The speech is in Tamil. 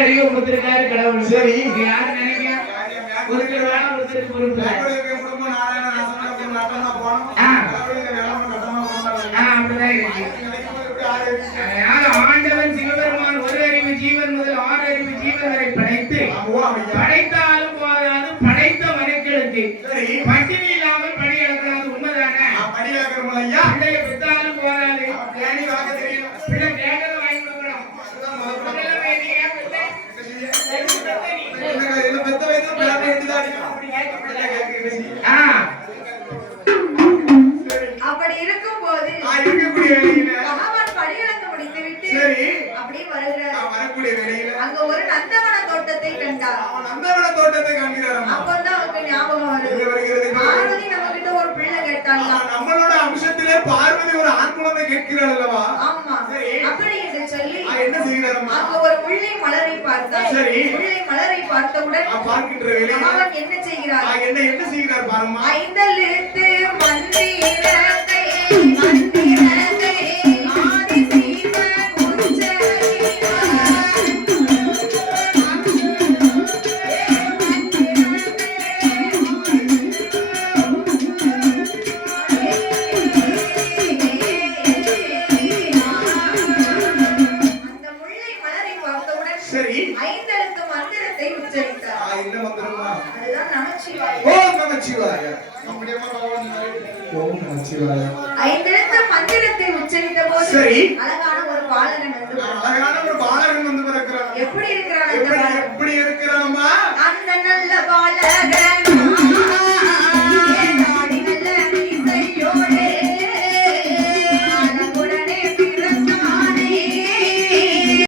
கொடுத்திருக்காரு கடவுள். சரி. யாரு நினைக்க ஆண்டவன் சிவபெருமான் ஒரு அறிவு ஜீவன் முதல் ஆறு அறிவு ஜீவன் வரை படைத்து படைத்தாலும் போதாது படைத்த மனுக்களுக்கு. பட்டினி இல்லாமல் பணி இழக்காது உண்மைதானே பிள்ளைய பெற்றாலும் போதாது நான் இருக்கக்கூடிய வேலையில சரி. வரக்கூடிய வேலையில. அங்க ஒரு நந்தவன தோட்டத்தை கண்டார். அவன் நந்தவன தோட்டத்தை காண்கிறாரம்மா அப்பதான் அவருக்கு ஞாபகம் வருது. பார்வதி நம்ம கிட்ட ஒரு பிள்ளை கேட்டாங்க. நம்மளோட அம்சத்திலே பார்வதி ஒரு ஆண் குழந்தை கேட்கிறாள் அல்லவா? ஆமா. அப்படி என்று சொல்லி என்ன செய்கிறாரம்மா அங்க ஒரு முல்லை மலரை பார்த்தார். சரி. முல்லை மலரை பார்த்தவுடன் பார்க்கின்ற வேலையில என்ன செய்கிறார்? என்ன என்ன செய்கிறார் ஐந்தெழுத்து மந்திரத்தை சரி. ஐந்தெழுத்து மந்திரத்தை உச்சரித்தார். நான் என்ன மந்திரமா அதுதான் நமச்சிவாய் ஓம் நமச்சிவாய ஓம் ஐந்தெழுத்து மந்திரத்தை உச்சரித்த போது சரி. அழகான ஒரு பாலகன் வந்து. அழகான